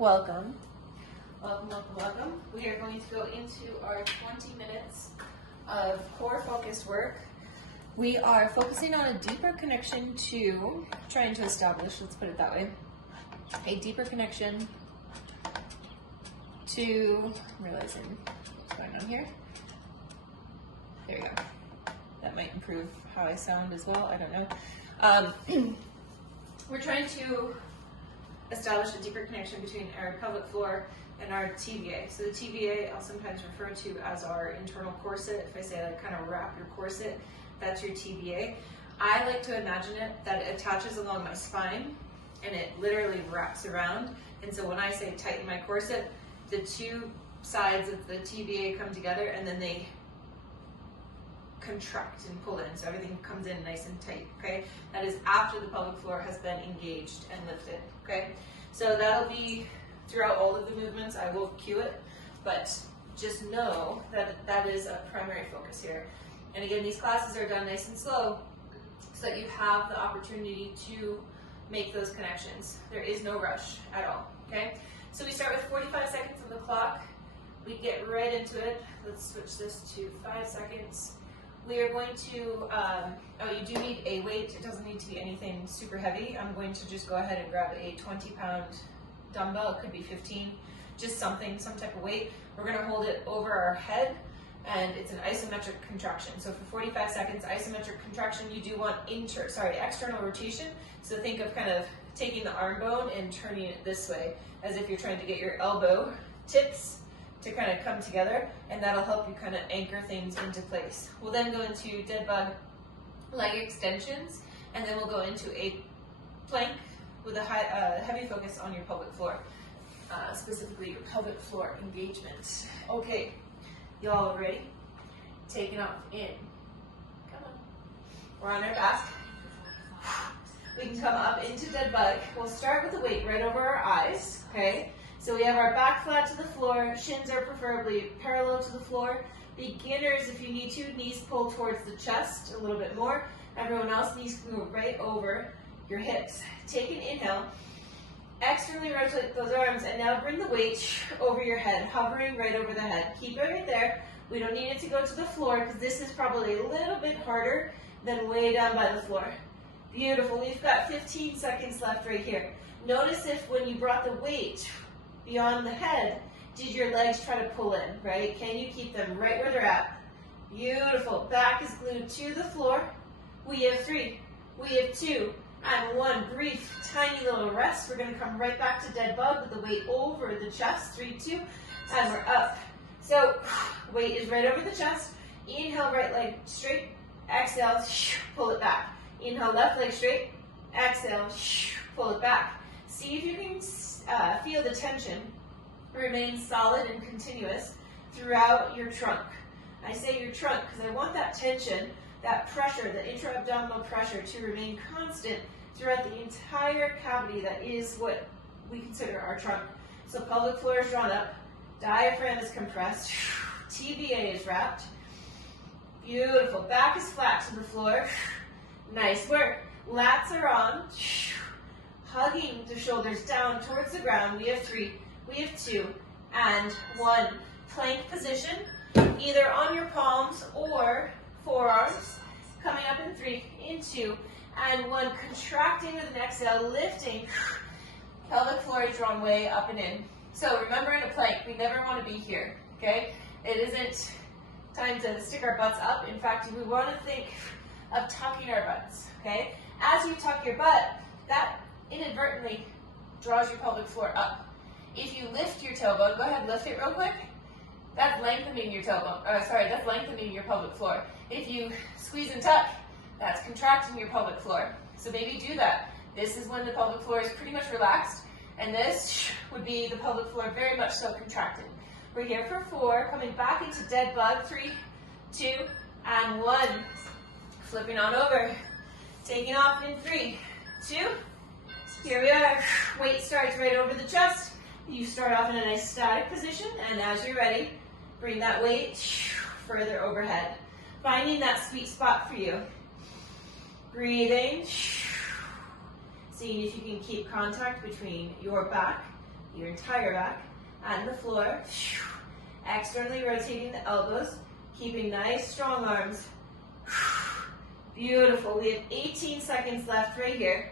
Welcome. Welcome. We are going to go into our 20 minutes of core focused work. We are focusing on a deeper connection to, trying to establish, let's put it that way, a deeper connection to, I'm realizing what's going on here. There you go. That might improve how I sound as well, I don't know. We're trying to establish a deeper connection between our pelvic floor and our TVA. So the TVA I'll sometimes refer to as our internal corset. If I say like kind of wrap your corset, that's your TVA. I like to imagine it that it attaches along my spine and it literally wraps around. And so when I say tighten my corset, the two sides of the TVA come together and then they contract and pull in, so everything comes in nice and tight, okay? That is after the pelvic floor has been engaged and lifted, okay? So that'll be throughout all of the movements. I will cue it, but just know that that is a primary focus here. And again, these classes are done nice and slow so that you have the opportunity to make those connections. There is no rush at all, okay? So we start with 45 seconds on the clock. We get right into it. Let's switch this to 5 seconds. We are going to, oh, you do need a weight. It doesn't need to be anything super heavy. I'm going to just go ahead and grab a 20-pound dumbbell. It could be 15, just something, some type of weight. We're going to hold it over our head, and it's an isometric contraction. So for 45 seconds, isometric contraction, you do want external rotation. So think of kind of taking the arm bone and turning it this way, as if you're trying to get your elbow tips to kind of come together, and that'll help you kind of anchor things into place. We'll then go into dead bug leg extensions, and then we'll go into a plank with a heavy focus on your pelvic floor, specifically your pelvic floor engagement. Okay, y'all ready? Taking off in. Come on. We're on our back. We can come up into dead bug. We'll start with the weight right over our eyes, okay? So we have our back flat to the floor, shins are preferably parallel to the floor. Beginners, if you need to, knees pull towards the chest a little bit more. Everyone else, knees can go right over your hips. Take an inhale, externally rotate those arms, and now bring the weight over your head, hovering right over the head. Keep it right there. We don't need it to go to the floor because this is probably a little bit harder than way down by the floor. Beautiful, we've got 15 seconds left right here. Notice if when you brought the weight beyond the head, did your legs try to pull in, right? Can you keep them right where they're at? Beautiful. Back is glued to the floor. We have 3, we have 2, and 1. Brief, tiny little rest. We're going to come right back to dead bug with the weight over the chest. 3, 2, and we're up. So weight is right over the chest. Inhale, right leg straight. Exhale, pull it back. Inhale, left leg straight. Exhale, pull it back. See if you can feel the tension remain solid and continuous throughout your trunk. I say your trunk because I want that tension, that pressure, the intra-abdominal pressure to remain constant throughout the entire cavity that is what we consider our trunk. So pelvic floor is drawn up, diaphragm is compressed, TVA is wrapped. Beautiful. Back is flat to the floor. Nice work. Lats are on. Hugging the shoulders down towards the ground. We have 3, we have 2, and 1. Plank position, either on your palms or forearms. Coming up in 3, in 2, and 1. Contracting with an exhale, lifting. Pelvic floor is drawn way up and in. So remember, in a plank, we never want to be here, okay? It isn't time to stick our butts up. In fact, we want to think of tucking our butts, okay? As you tuck your butt, that inadvertently draws your pelvic floor up. If you lift your tailbone, go ahead, lift it real quick. That's lengthening your tailbone, that's lengthening your pelvic floor. If you squeeze and tuck, that's contracting your pelvic floor. So maybe do that. This is when the pelvic floor is pretty much relaxed, and this would be the pelvic floor very much so contracted. We're here for 4, coming back into dead bug, 3, 2, and 1. Flipping on over, taking off in 3, 2, here we are. Weight starts right over the chest. You start off in a nice static position, and as you're ready, bring that weight further overhead. Finding that sweet spot for you. Breathing. Seeing if you can keep contact between your back your entire back, and the floor. Externally rotating the elbows, keeping nice strong arms. Beautiful. We have 18 seconds left right here.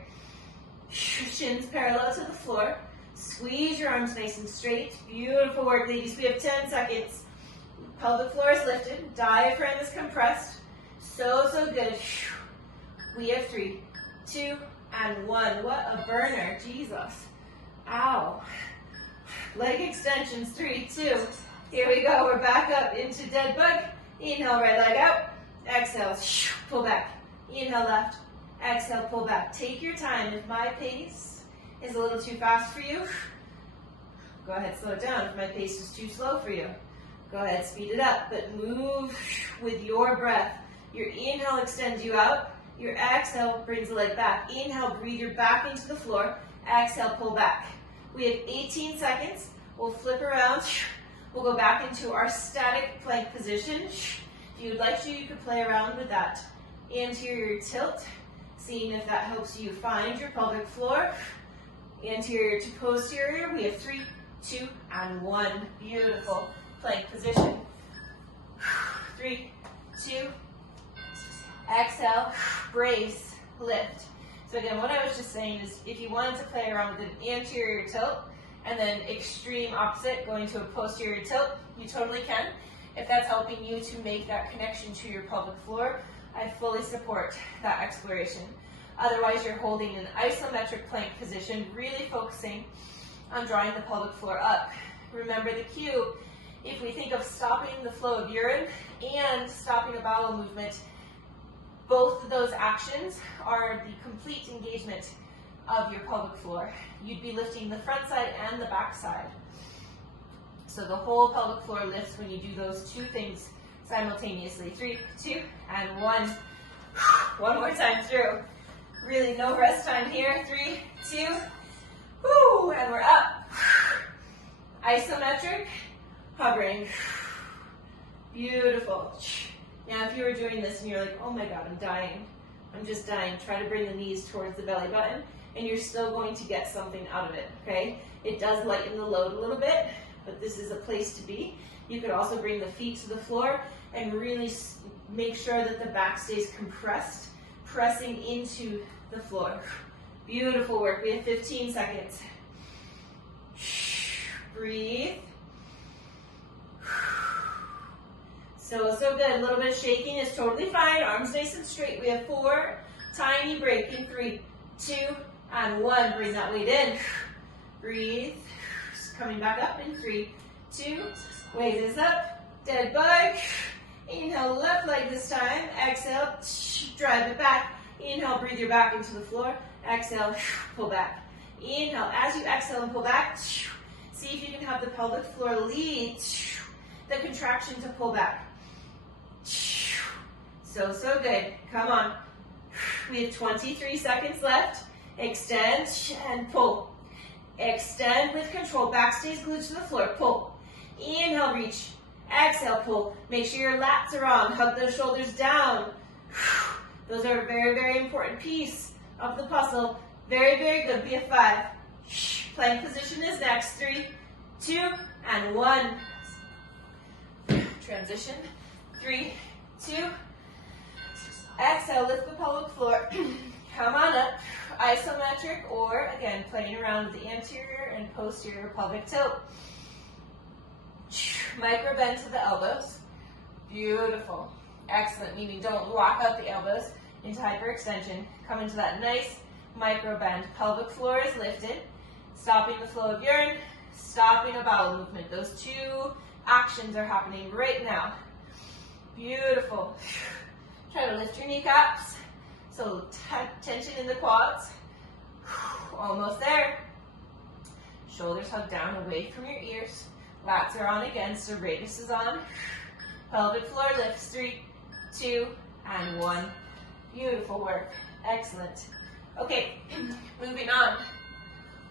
Shins parallel to the floor. Squeeze your arms nice and straight. Beautiful work, ladies. We have 10 seconds. Pelvic floor is lifted. Diaphragm is compressed. So, so good. We have 3, 2, and 1. What a burner. Jesus. Ow. Leg extensions. 3, 2. Here we go. We're back up into dead bug. Inhale, right leg out. Exhale, pull back. Inhale, left. Exhale, pull back. Take your time. If my pace is a little too fast for you, go ahead, slow it down. If my pace is too slow for you, go ahead, speed it up. But move with your breath. Your inhale extends you out. Your exhale brings the leg back. Inhale, breathe your back into the floor. Exhale, pull back. We have 18 seconds. We'll flip around. We'll go back into our static plank position. If you would like to, you could play around with that anterior tilt, seeing if that helps you find your pelvic floor. Anterior to posterior. We have 3, 2, and 1. Beautiful. Plank position. 3, 2. Exhale. Brace. Lift. So again, what I was just saying is if you wanted to play around with an anterior tilt and then extreme opposite, going to a posterior tilt, you totally can. If that's helping you to make that connection to your pelvic floor, I fully support that exploration. Otherwise, you're holding an isometric plank position, really focusing on drawing the pelvic floor up. Remember the cue, if we think of stopping the flow of urine and stopping a bowel movement, both of those actions are the complete engagement of your pelvic floor. You'd be lifting the front side and the back side. So the whole pelvic floor lifts when you do those two things simultaneously. 3, 2, and 1. One more time through. Really no rest time here. 3, 2, woo, and we're up. Isometric, hovering. Beautiful. Now if you were doing this and you're like, oh my God, I'm dying. I'm just dying. Try to bring the knees towards the belly button and you're still going to get something out of it, okay? It does lighten the load a little bit, but this is a place to be. You could also bring the feet to the floor and really make sure that the back stays compressed, pressing into the floor. Beautiful work. We have 15 seconds. Breathe. So good. A little bit of shaking is totally fine. Arms nice and straight. We have 4. Tiny break in 3, 2, and 1. Bring that weight in. Breathe. Coming back up in 3, 2. Weight is up. Dead bug. Inhale, left leg this time. Exhale, drive it back. Inhale, breathe your back into the floor. Exhale, pull back. Inhale, as you exhale and pull back, see if you can have the pelvic floor lead the contraction to pull back. So good. Come on. We have 23 seconds left. Extend and pull. Extend with control. Back stays glued to the floor. Pull. Inhale, reach. Exhale, pull. Make sure your lats are on. Hug those shoulders down. Those are a very, very important piece of the puzzle. Very, very good. Be a 5. Plank position is next. 3, 2, and 1. Transition. 3, 2. Exhale, lift the pelvic floor. Come on up. Isometric or, again, playing around with the anterior and posterior pelvic tilt. Micro bend to the elbows. Beautiful. Excellent. Meaning don't lock out the elbows into hyperextension. Come into that nice micro bend. Pelvic floor is lifted. Stopping the flow of urine. Stopping a bowel movement. Those two actions are happening right now. Beautiful. Try to lift your kneecaps. So tension in the quads. Almost there. Shoulders hug down away from your ears. Lats are on again. Serratus is on. Pelvic floor lifts. 3, 2, and 1. Beautiful work. Excellent. Okay, moving on.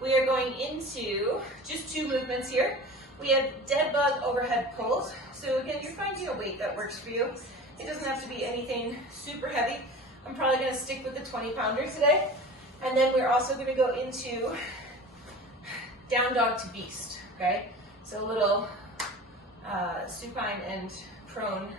We are going into just 2 movements here. We have dead bug overhead pulls. So again, you're finding a weight that works for you. It doesn't have to be anything super heavy. I'm probably going to stick with the 20-pounder today. And then we're also going to go into down dog to beast, okay? So a little supine and prone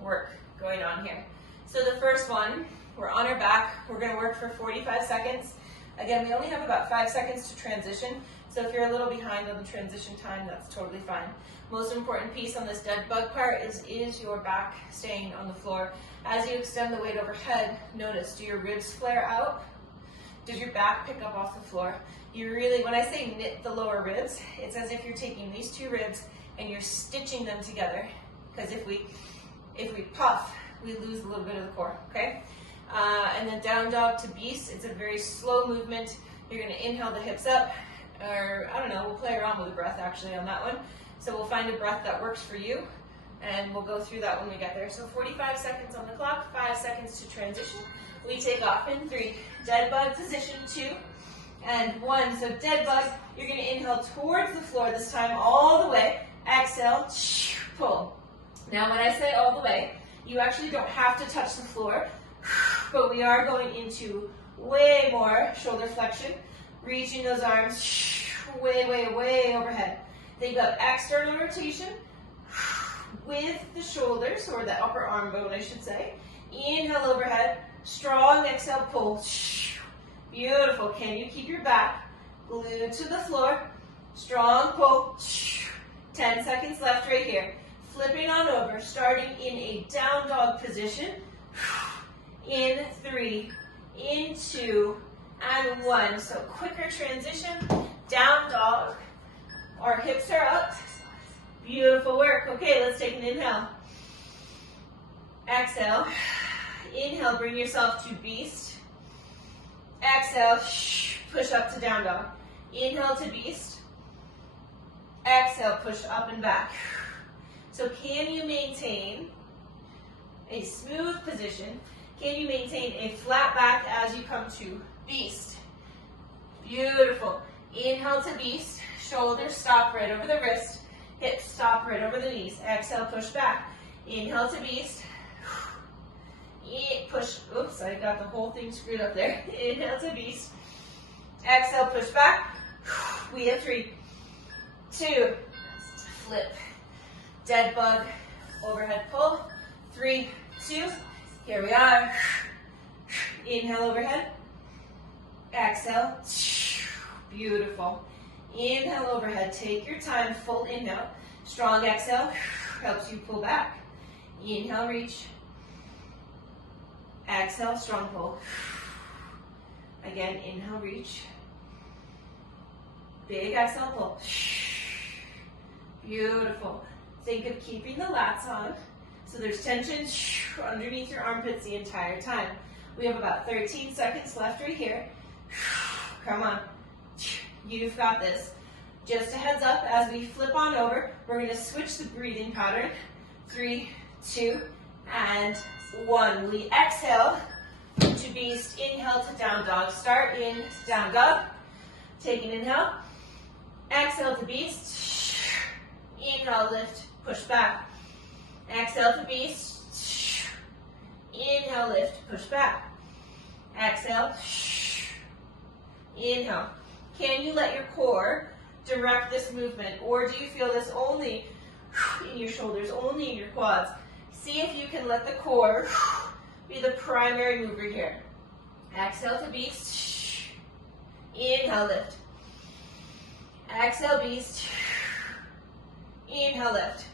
work going on here. So the first one, we're on our back. We're going to work for 45 seconds. Again, we only have about 5 seconds to transition, so if you're a little behind on the transition time, that's totally fine. Most important piece on this dead bug part is your back staying on the floor. As you extend the weight overhead, notice, do your ribs flare out? Does your back pick up off the floor? You really, when I say knit the lower ribs, it's as if you're taking these two ribs and you're stitching them together. Because if we puff, we lose a little bit of the core, okay? And then down dog to beast, it's a very slow movement. You're gonna inhale the hips up, or I don't know, we'll play around with the breath actually on that one. So we'll find a breath that works for you, and we'll go through that when we get there. So 45 seconds on the clock, 5 seconds to transition. We take off in 3, dead bug position 2, and 1. So dead bug, you're gonna inhale towards the floor this time all the way. Exhale, pull. Now when I say all the way, you actually don't have to touch the floor, but we are going into way more shoulder flexion, reaching those arms way, way, way overhead. Think of external rotation with the shoulders, or the upper arm bone, I should say. Inhale overhead, strong exhale, pull. Beautiful. Can you keep your back glued to the floor? Strong pull. 10 seconds left right here. Flipping on over, starting in a down dog position. In 3, in 2, and 1. So quicker transition, down dog. Our hips are up. Beautiful work. Okay, let's take an inhale. Exhale. Inhale, bring yourself to beast. Exhale, push up to down dog. Inhale to beast. Exhale, push up and back. So can you maintain a smooth position? Can you maintain a flat back as you come to beast? Beautiful. Inhale to beast. Shoulders stop right over the wrist. Hips stop right over the knees. Exhale, push back. Inhale to beast. Push. Oops, I got the whole thing screwed up there. Inhale to beast. Exhale, push back. We have 3, 2, flip. Dead bug, overhead pull. 3, 2, here we are. Inhale overhead. Exhale. Beautiful. Inhale overhead. Take your time. Full inhale. Strong exhale. Helps you pull back. Inhale, reach. Exhale, strong pull. Again, inhale, reach. Big exhale, pull. Beautiful. Think of keeping the lats on. So there's tension underneath your armpits the entire time. We have about 13 seconds left right here. Come on. You've got this. Just a heads up, as we flip on over, we're going to switch the breathing pattern. 3, 2, and 1. We exhale to beast. Inhale to down dog. Start in down dog. Take an inhale. Exhale to beast. Inhale, lift, push back. Exhale to beast. Inhale, lift, push back. Exhale. Inhale. Can you let your core direct this movement, or do you feel this only in your shoulders, only in your quads? See if you can let the core be the primary mover here. Exhale to beast. Inhale, lift. Exhale, beast. Inhale, lift.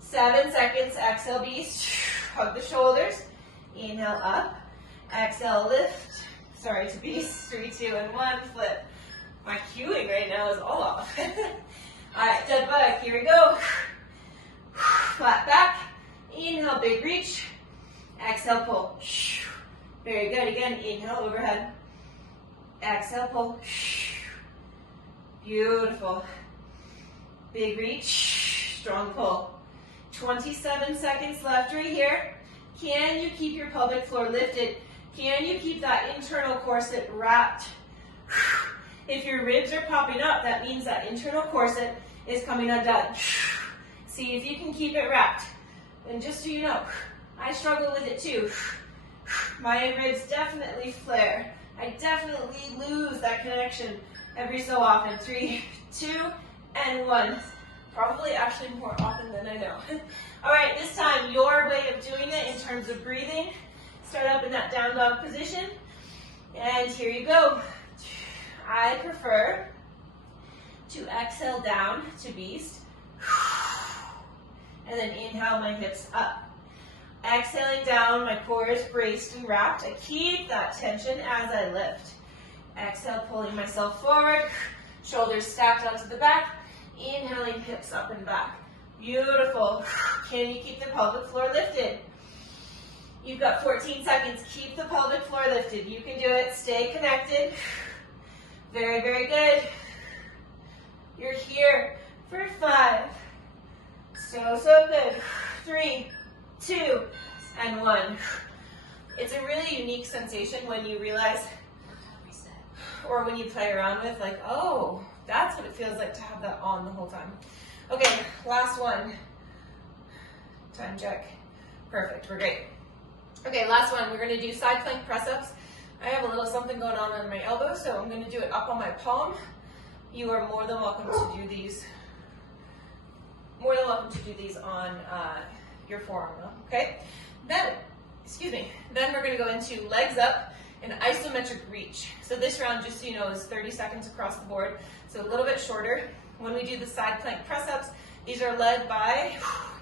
7 seconds. Exhale, beast. Hug the shoulders. Inhale, up. Exhale, lift. Sorry, to beast. 3, 2, and 1. Flip. My cueing right now is all off. All right, dead bug. Here we go. Flat back. Inhale, big reach. Exhale, pull. Very good. Again, inhale, overhead. Exhale, pull. Beautiful. Big reach. Strong pull. 27 seconds left right here. Can you keep your pelvic floor lifted? Can you keep that internal corset wrapped? If your ribs are popping up, that means that internal corset is coming undone. See if you can keep it wrapped. And just so you know, I struggle with it too. My ribs definitely flare. I definitely lose that connection every so often. 3, 2, and 1. Probably actually more often than I know. All right, this time your way of doing it in terms of breathing. Start up in that down dog position. And here you go. I prefer to exhale down to beast. And then inhale my hips up. Exhaling down, my core is braced and wrapped. I keep that tension as I lift. Exhale, pulling myself forward. Shoulders stacked onto the back. Inhaling, hips up and back. Beautiful. Can you keep the pelvic floor lifted? You've got 14 seconds. Keep the pelvic floor lifted. You can do it. Stay connected. Very, very good. You're here for 5. So good. 3, 2, and 1. It's a really unique sensation when you realize, or when you play around with, like, oh, that's what it feels like to have that on the whole time. Okay, last one. Time check. Perfect, we're great. Okay, last one. We're going to do side plank press-ups. I have a little something going on my elbow, so I'm going to do it up on my palm. You are more than welcome to do these. More than welcome to do these on your forearm, okay? Then we're going to go into legs up and isometric reach. So this round, just so you know, is 30 seconds across the board, so a little bit shorter. When we do the side plank press-ups, these are led by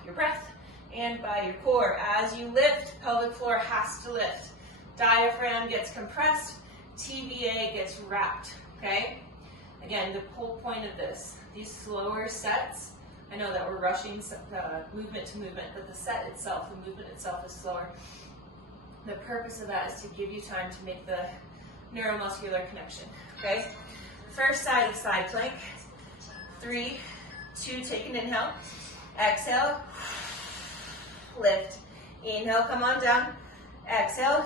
your breath and by your core. As you lift, pelvic floor has to lift. Diaphragm gets compressed, TVA gets wrapped, okay? Again, the whole point of this, these slower sets, I know that we're rushing movement to movement, but the set itself, the movement itself is slower. The purpose of that is to give you time to make the neuromuscular connection, okay? First side of side plank. 3, 2, take an inhale. Exhale, lift. Inhale, come on down. Exhale,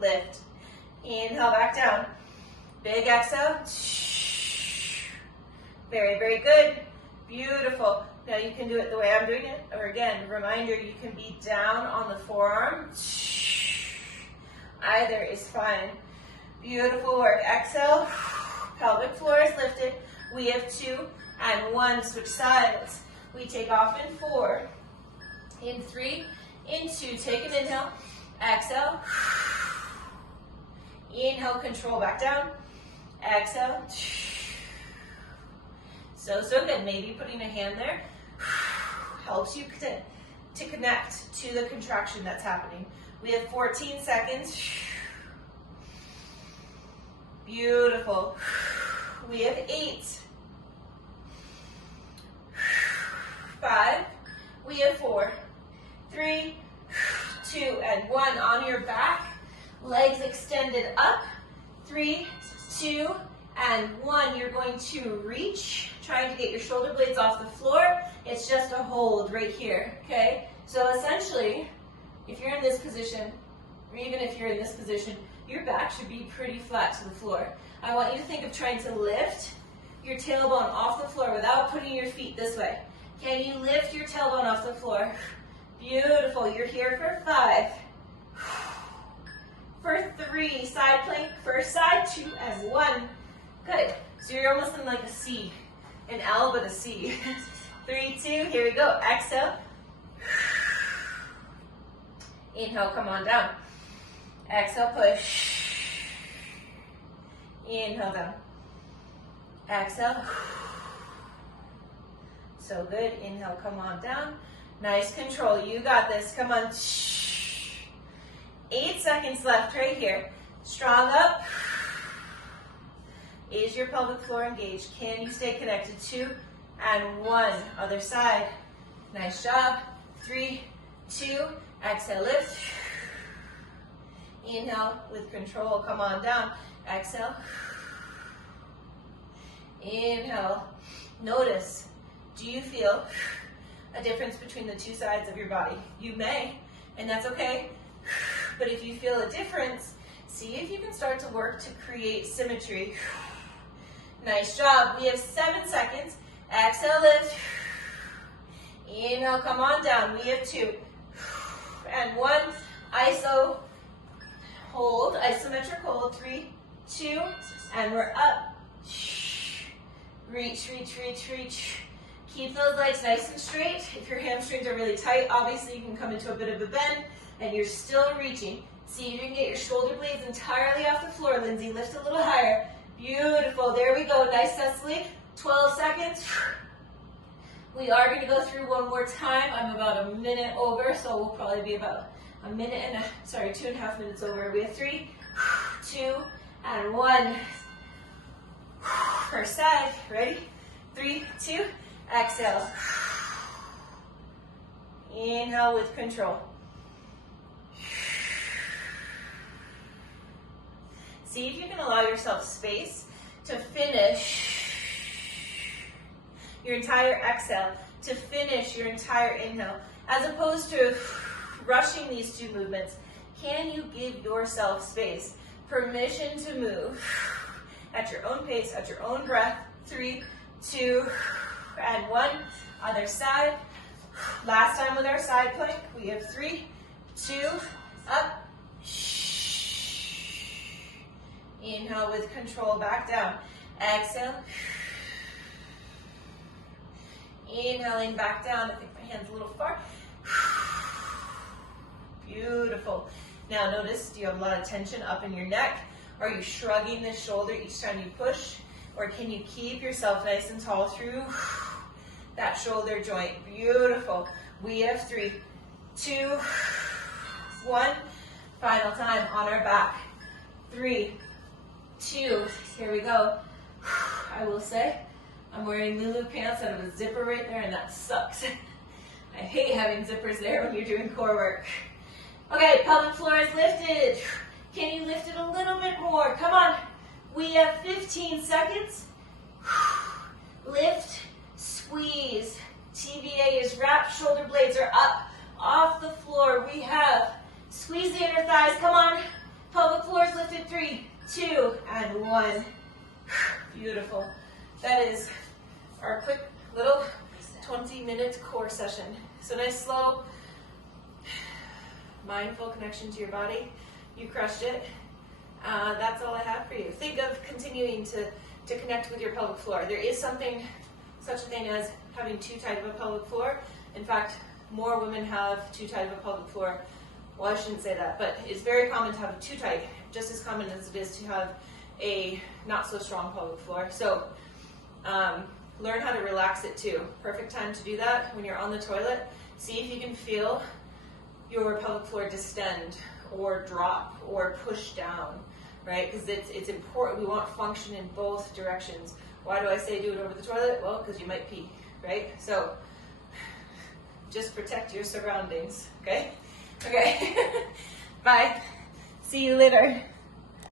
lift. Inhale, back down. Big exhale. Very, very good. Beautiful. Now you can do it the way I'm doing it, or again, reminder, you can be down on the forearm. Either is fine. Beautiful work. Exhale. Pelvic floor is lifted. We have 2 and 1. Switch sides. We take off in 4. In 3. In 2. Take an inhale. Exhale. Inhale, control back down. Exhale. So good. Maybe putting a hand there helps you to connect to the contraction that's happening. We have 14 seconds. Beautiful. We have 8. 5. We have 4. 3, 2, and 1. On your back. Legs extended up. 3, 2, and 1. You're going to reach, trying to get your shoulder blades off the floor. It's just a hold right here, okay? So essentially, if you're in this position, or even if you're in this position, your back should be pretty flat to the floor. I want you to think of trying to lift your tailbone off the floor without putting your feet this way. Can you lift your tailbone off the floor? Beautiful. You're here for 5. For 3, side plank, first side, 2, and 1. Good. So you're almost in like a C, an L, but a C. 3, 2, here we go. Exhale. Inhale, come on down. Exhale, push. Inhale, down. Exhale. So good. Inhale, come on down. Nice control. You got this. Come on. 8 seconds left right here. Strong up. Is your pelvic floor engaged? Can you stay connected? 2 and 1. Other side. Nice job. 3, 2. Exhale, lift. Inhale with control. Come on down. Exhale. Inhale. Notice, do you feel a difference between the 2 sides of your body? You may, and that's okay. But if you feel a difference, see if you can start to work to create symmetry. Nice job. We have 7 seconds. Exhale, lift. Inhale, come on down. We have 2 and 1. Iso, hold, isometric hold. 3, 2, And we're up. Reach, reach, reach, reach. Keep those legs nice and straight. If your hamstrings are really tight, obviously you can come into a bit of a bend and you're still reaching. See if you can get your shoulder blades entirely off the floor, Lindsay. Lift a little higher. Beautiful. There we go. Nice, Cecily. 12 seconds. We are going to go through one more time. I'm about a minute over, so we'll probably be about a minute and 2.5 minutes over. We have 3, 2, and 1. Per side. Ready? 3, 2. Exhale. Inhale with control. See if you can allow yourself space to finish your entire exhale, to finish your entire inhale, as opposed to rushing these two movements. Can you give yourself space, permission to move at your own pace, at your own breath? 3, 2, and 1. Other side. Last time with our side plank, we have 3, 2, up. Inhale with control, back down. Exhale. Inhaling back down. I think my hand's a little far. Beautiful. Now notice, do you have a lot of tension up in your neck? Are you shrugging the shoulder each time you push? Or can you keep yourself nice and tall through that shoulder joint? Beautiful. We have 3, 2, 1. Final time on our back. 3, 2. Here we go. I will say, I'm wearing Lulu pants that have a zipper right there, and that sucks. I hate having zippers there when you're doing core work. Okay, pelvic floor is lifted. Can you lift it a little bit more? Come on. We have 15 seconds. Lift, squeeze. TVA is wrapped, shoulder blades are up, off the floor. We have, squeeze the inner thighs, come on. Pelvic floor is lifted, 3, 2, and 1. Beautiful. That is our quick little 20-minute core session. So nice, slow, mindful connection to your body. You crushed it. That's all I have for you. Think of continuing to connect with your pelvic floor. There is such a thing as having too tight of a pelvic floor. In fact, more women have too tight of a pelvic floor. Well, I shouldn't say that, but it's very common to have too tight, just as common as it is to have a not so strong pelvic floor. So learn how to relax it too. Perfect time to do that when you're on the toilet. See if you can feel your pelvic floor distend or drop or push down, right? Because it's important. We want function in both directions. Why do I say do it over the toilet? Well, because you might pee, right? So just protect your surroundings, okay? Okay. Bye. See you later.